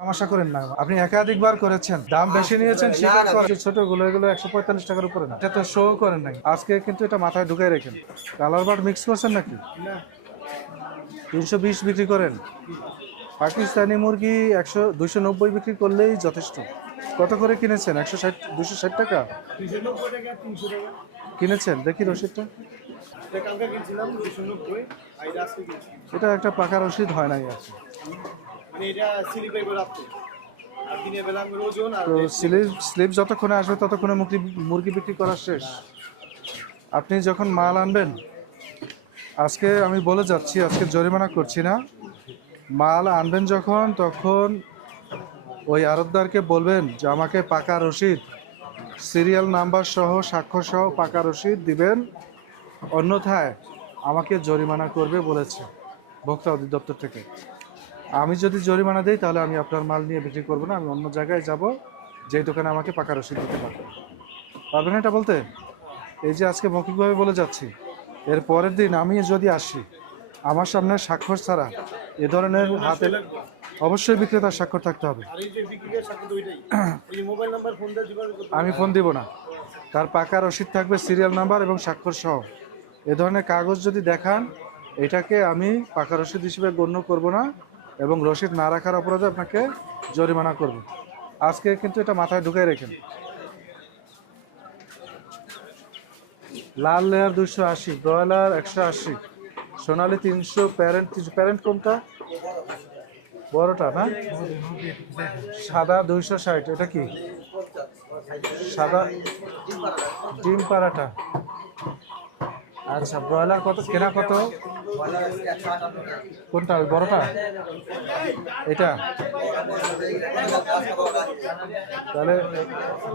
তামাশা করেন না, আপনি একাধিকবার করেছেন, দাম বেশি নিয়েছেন স্বীকার করেন। ছোটগুলো এগুলো 145 টাকার উপরে না, এটা তো শো করেন নাই। আজকে কিন্তু এটা মাথায় ঢুকাই রেখেন। কালার বাট মিক্স করছেন নাকি? 320 বিক্রি করেন। পাকিস্তানি মুরগি 290 বিক্রি করলেই যথেষ্ট। কত করে কিনেছেন? 160 260 টাকা কিনেছেন। দেখি রসিদটা। এটা একটা পাকা রসিদ হয় নাই আছে। তো স্লিপ যতক্ষণে আসবে ততক্ষণে মুরগি বিক্রি করা শেষ। আপনি যখন মাল আনবেন, আজকে আমি বলে যাচ্ছি, আজকে জরিমানা করছি না। মাল আনবেন যখন, তখন ওই আড়তদারকে বলবেন যে আমাকে পাকা রসিদ, সিরিয়াল নাম্বার সহ স্বাক্ষর সহ পাকা রসিদ দিবেন, অন্যথায় আমাকে জরিমানা করবে বলেছে ভোক্তা অধিদপ্তর থেকে। আমি যদি জরিমানা দিই তাহলে আমি আপনার মাল নিয়ে বিক্রি করবো না, আমি অন্য জায়গায় যাব যেই দোকানে আমাকে পাকা রসিদ দিতে পারবেন এটা বলতে। এই যে আজকে মৌখিকভাবে বলে যাচ্ছি, এর পরের দিন আমি যদি আসি, আমার সামনে স্বাক্ষর ছাড়া এ ধরনের হাতে অবশ্যই বিক্রেতার স্বাক্ষর থাকতে হবে। আমি ফোন দিব না, তার পাকা রসিদ থাকবে, সিরিয়াল নাম্বার এবং স্বাক্ষর সহ। এ ধরনের কাগজ যদি দেখান, এটাকে আমি পাকা রসিদ হিসেবে গণ্য করব না এবং রসিদ না রাখার অপরাধে আপনাকে জরিমানা করব। আজকে কিন্তু এটা মাথায় ঢুকাই রেখেন। লাল লেয়ার 280, ব্রয়লার 180, সোনালি 300, প্যারেন্ট কোনটা? বড়টা না? সাদা 260। এটা কি? সাদা ডিম পাড়াটা। আচ্ছা, ব্রয়লার কত কেনা? কত? কোনটা? ওই বড়টা? এটা? তাহলে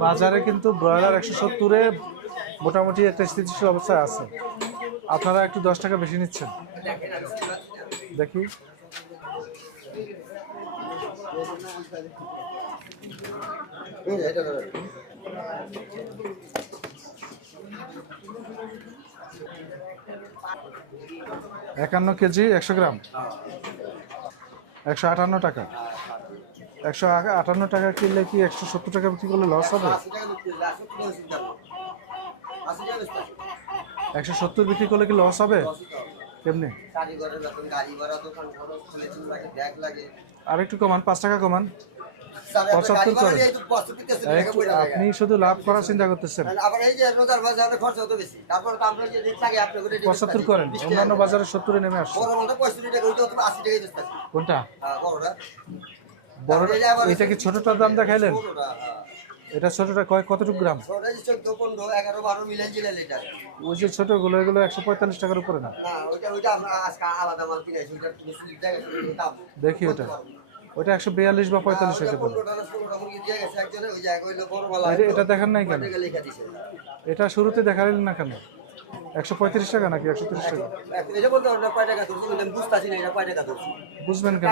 বাজারে কিন্তু ব্রয়লার 170-এ মোটামুটি একটা স্থিতিশীল অবস্থায় আছে। আপনারা একটু 10 টাকা বেশি নিচ্ছেন। দেখি। একান্ন কেজি 100 গ্রাম 158 টাকা। 158 টাকা কিনলে কি 170 টাকা বিক্রি করলে লস হবে? 170 বিক্রি করলে কি লস হবে? কেমনি? আর একটু কমান, 5 টাকা কমান, 75 করেন। আপনি শুধু লাভ করার চিন্তা করতেছেন। 75 করেন, অন্যান্য বাজারে 70-এ নেমে আসছে। কোনটা বড়? এটা কি ছোটটার দাম দেখাইলেন? এটা ছোটটা কতটুকু গ্রাম? ওই যে ছোটগুলো, এগুলো 145 টাকার উপরে না। দেখি ওটা, ওটা 142 বা 45 হতে পারে। এটা দেখান নাই কেন? এটা শুরুতে দেখালেন না কেন? 135 টাকা নাকি 130 টাকা? বুঝবেন কেন?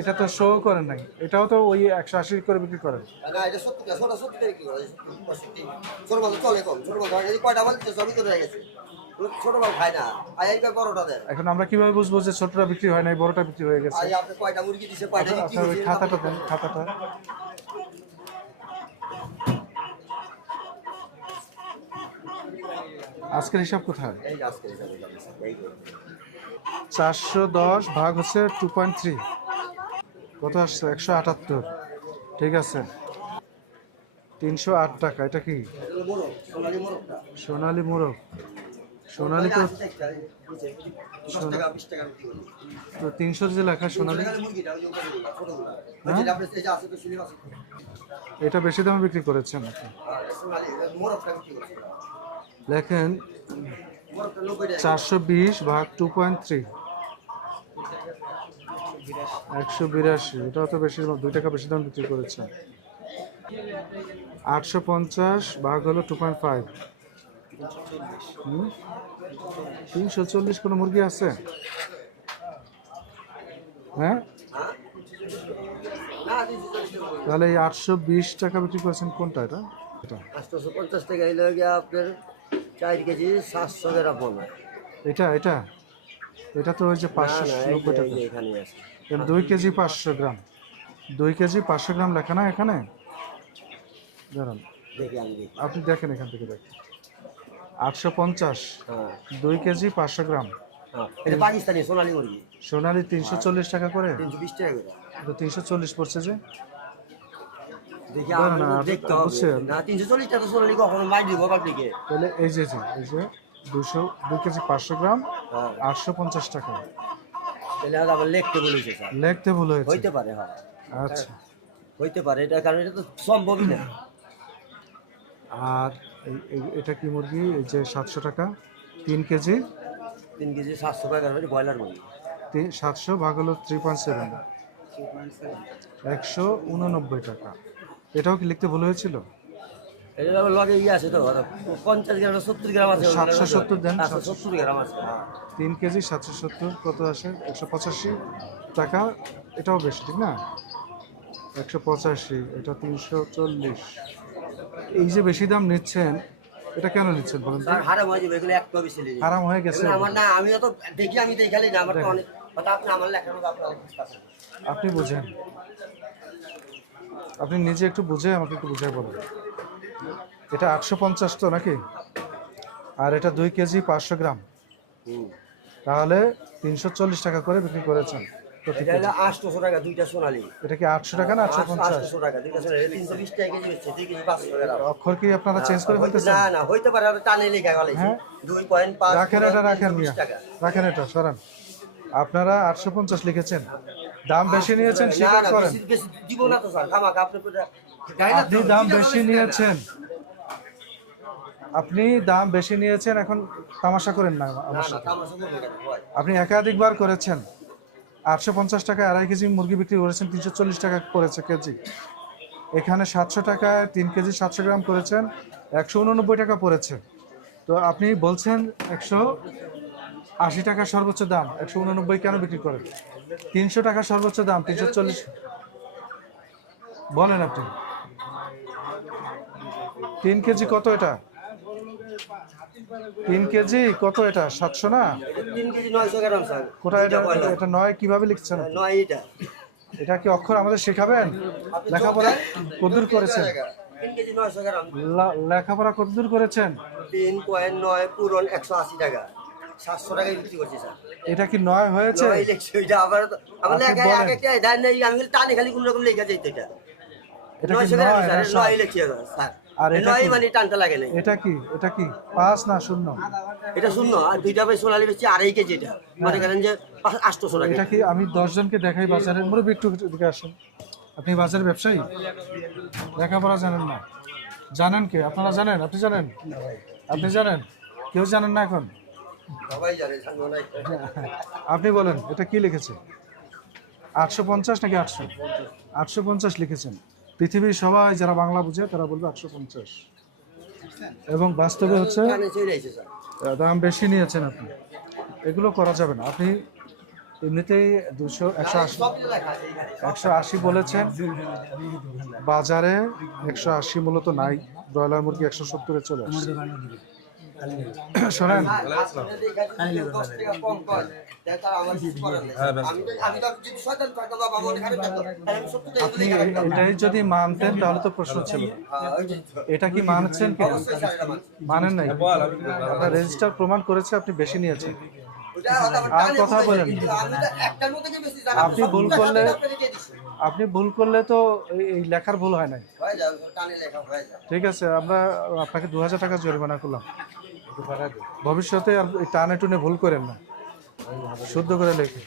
এটা তো শো করেন নাই। এটাও তো ওই 180 করে বিক্রি করেন। এখন আমরা কিভাবে বুঝবো যে ছোটটা বিক্রি হয় নাই, বড়টা বিক্রি হয়ে গেছে? আচ্ছা, ওই খাতাটা দেন, খাতাটা। আজকের হিসাব কোথায়? 410 ভাগ হচ্ছে 2.3, কত আসছে? 178। ঠিক আছে, 308 টাকা। এটা কি? সোনালি মোরগ। সোনালি তো 300 যে লেখা সোনালি, এটা বেশি দামে বিক্রি করেছেন আপনি। লেখেন 420 ভাগ 2.3, 182। এটাও তো বেশি, 2 টাকা বেশি দাম বিক্রি করেছেন। 850 ভাগ হলো 2.5, 340। কোনো মুরগি আছে? হ্যাঁ, তাহলে এই 820 টাকা বিক্রি করেছেন কোনটা? এটা 850 টাকা হইলে আপনার 4 কেজি 700 গ্রাম হবে। এটা এটা এটা তো ওই যে 590 টাকা। এখানে আছে 2 কেজি 500 গ্রাম, 2 কেজি 500 গ্রাম লেখা না এখানে? দাঁড়ান, দেখি আমি দেখি। আপনি দেখেন, এখান থেকে দেখেন 850, হ্যাঁ 2 কেজি 500 গ্রাম। হ্যাঁ, এটা পাকিস্তানি সোনালী মুরগি, সোনালি 340 টাকা করে, 320 টাকা করে। তো 340 পড়ছে যে। দেখি না, আমি না, দেখতে আপনি হবে বুঝছেন। না, 340 টাকা সোনালী কখনো মাই দিব পাবলিকে। তাহলে এই যে 2 কেজি 500 গ্রাম হ্যাঁ 850 টাকা। তাহলে আর আবার লিখতে বলেছে স্যার। লিখতে ভুল হয়েছে। হইতে পারে, হ্যাঁ আচ্ছা, হইতে পারে, এটা কারণ এটা তো সম্ভবই না। আর এটা কি মুরগি? এই যে 700 টাকা 3 কেজি, 3 কেজি 700 টাকা করে ব্রয়লার মুরগি। 700 ভাগ হলো 3.7, 189 টাকা। এটাও কি লিখতে ভুল হয়েছিল? এটা আবার লগে ইয়ে আছে তো 50 গ্রাম 70 গ্রাম আছে, 770 দেন, 770 গ্রাম আছে। হ্যাঁ 3 কেজি 770 কত আসে? 185 টাকা। এটাও বেশি, ঠিক না? 185, এটা 340। এই যে বেশি দাম নিচ্ছেন, এটা কেন নিচ্ছেন বলেন তো? স্যার হারাম হয়ে যাবে এগুলো, একটা বেশি লেগে হারাম হয়ে গেছে। আমার না, আমি তো দেখি, আমি দেখালি না, আমার তো অনেক কথা। আপনি আমার লেখার মতো আপনার বুঝতেছেন। আপনি বুঝেন, আপনি নিজে একটু বুঝে আমাকে একটু বুঝাই বলেন। এটা 850 তো নাকি? আর এটা 2 কেজি 500 গ্রাম, তাহলে 340 টাকা করে বিক্রি করেছেন প্রতি এটা কেজি। হলো 800 টাকা দুইটা সোনালী। এটা কি 800 টাকা না 850? 800 টাকা দুইটা সোনালী, 320 টাকা কেজি বেচছে, 2 কেজি 500 টাকা। অক্ষর কি আপনারা চেঞ্জ করে ফেলতেছেন? না না, হইতে পারে, আর টানে লেখা গেছে হ্যাঁ। 2.5। রাখেন, এটা রাখেন মিয়া, রাখেন এটা সরান। আপনারা 850 লিখেছেন, দাম বেশি নিয়েছেন স্বীকার করেন। দিব না তো স্যার, খামাখা আপনি আপনি দাম বেশি নিয়েছেন, আপনি দাম বেশি নিয়েছেন, এখন তামাশা করেন না আমার সাথে। আপনি একাধিকবার করেছেন। 850 টাকা 2.5 কেজি মুরগি বিক্রি করেছেন, 340 টাকা পড়েছে কেজি। এখানে 700 টাকায় 3 কেজি 700 গ্রাম করেছেন, 189 টাকা পড়েছে। তো আপনি বলছেন 180 টাকা সর্বোচ্চ দাম, 189 কেন বিক্রি করেন? 300 টাকা সর্বোচ্চ দাম, 340 বলেন আপনি। 3 কেজি কত এটা? 3 কেজি কত এটা? 700 না? 3 কেজি 900 গ্রাম স্যার। কোথায় এটা? এটা 9 কিভাবে লিখছেন? 9 এটা। এটা কি অক্ষর আমাদের শেখাবেন? লেখাপড়া কতদূর করেছেন? 3 কেজি 900 গ্রাম। লেখাপড়া কতদূর করেছেন? 3.9 পূরণ 180 টাকা। 700 টাকায় বিক্রি করছি স্যার। এটা কি 9 হয়েছে? 9 লিখছি, ওইটা আবার তো আমার আপনি লেখা বলেন। আগে একটা ধান নেই, আমি টানে খালি কোন রকম লেখা যাইতো এটা। এটা কি 900 গ্রাম 9 স্যার, না 9 7? লিখছি স্যার। আর এটা 9 কি? মানে টানটা লাগে নাই। এটা কি? এটা কি 5 না 0? এটা শূন্য, আর দুইটা ভাই সোনালী বেচছি 2.5 কেজি, এটা মনে করেন যে 800 টাকা। এটা কি আমি 10 জনকে দেখাই বাজারের মুরব্বি, একটু দিকে আসেন। আপনি বাজারের ব্যবসায়ী, লেখাপড়া জানেন না? জানেন কে? আপনারা জানেন? আপনি জানেন? আপনি জানেন? কেউ জানেন না এখন? সবাই জানে জানো নাই। আপনি বলেন, এটা কি লিখেছে? 850 নাকি 800? 850 লিখেছেন। পৃথিবীর সবাই যারা বাংলা বুঝে তারা বলবে 850, এবং বাস্তবে হচ্ছে টানে চলে আইছে স্যার। দাম বেশি নিয়েছেন আপনি। এগুলো করা যাবে না। আপনি এমনিতেই 180 সব লেখা আছে এখানে। 180 বলেছেন, বাজারে 180 মূলত নাই। ব্রয়লার মুরগি 170-এ চলে আসছে। শোনেন, আপনি এটাই যদি মানতেন তাহলে তো প্রশ্ন ছিল। এটা কি মানছেন কি? মানেন নাই। আপনার রেজিস্টার প্রমাণ করেছে আপনি বেশি নিয়েছেন। আর কথা বলেন। আপনি ভুল করলে তো এই লেখার ভুল হয় নাই। ঠিক আছে, আমরা আপনাকে 2000 টাকা জরিমানা করলাম। ভবিষ্যতে আর এই টানে টুনে ভুল করেন না, শুদ্ধ করে লেখেন।